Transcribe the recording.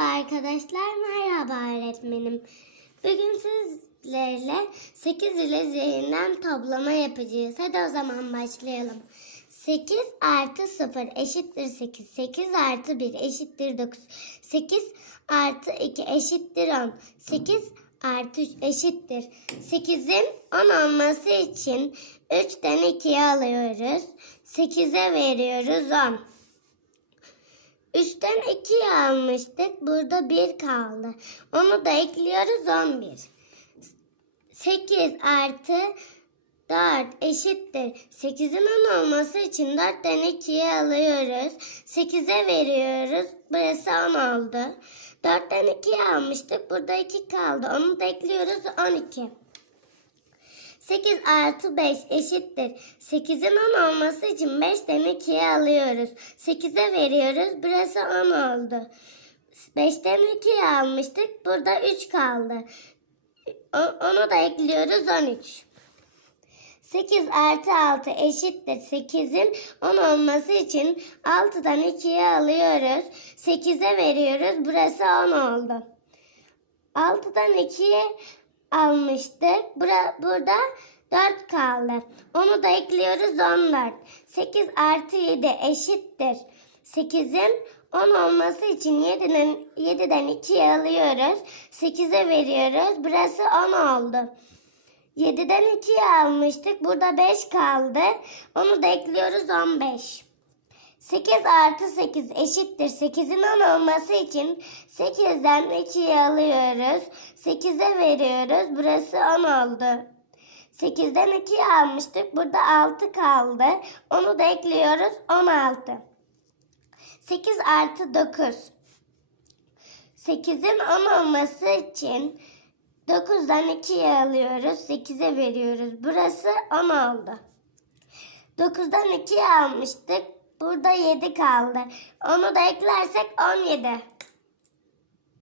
arkadaşlar, merhaba öğretmenim. Bugün sizlerle 8 ile zihinden toplama yapacağız. Hadi o zaman başlayalım. 8 artı 0 eşittir 8. 8 artı 1 eşittir 9. 8 artı 2 eşittir 10. 8 artı 3 eşittir. 8'in 10 olması için 3'ten 2'yi alıyoruz. 8'e veriyoruz 10. Üstten 2 almıştık. Burada 1 kaldı. Onu da ekliyoruz 11. 8 artı 4 eşittir. 8'in 10 olması için 4'ten 2'yi alıyoruz. 8'e veriyoruz. Burası 10 oldu. 4'ten 2'yi almıştık. Burada 2 kaldı. Onu da ekliyoruz 12. 8 artı 5 eşittir. 8'in 10 olması için 5'ten 2'yi alıyoruz. 8'e veriyoruz. Burası 10 oldu. 5'ten 2'yi almıştık. Burada 3 kaldı. Onu da ekliyoruz 13. 8 artı 6 eşittir. 8'in 10 olması için 6'dan 2'yi alıyoruz. 8'e veriyoruz. Burası 10 oldu. 6'dan 2'yi almıştık. Bura, burada 4 kaldı. Onu da ekliyoruz 14. 8 artı 7 eşittir. 8'in 10 olması için 7'den, 7'den 2'yi alıyoruz. 8'e veriyoruz. Burası 10 oldu. 7'den 2'yi almıştık. Burada 5 kaldı. Onu da ekliyoruz 15. 8 artı 8 eşittir. 8'in 10 olması için 8'den 2'yi alıyoruz. 8'e veriyoruz. Burası 10 oldu. 8'den 2'yi almıştık. Burada 6 kaldı. Onu da ekliyoruz. 16. 8 artı 9. 8'in 10 olması için 9'dan 2'yi alıyoruz. 8'e veriyoruz. Burası 10 oldu. 9'dan 2'yi almıştık. Burada 7 kaldı. Onu da eklersek 17.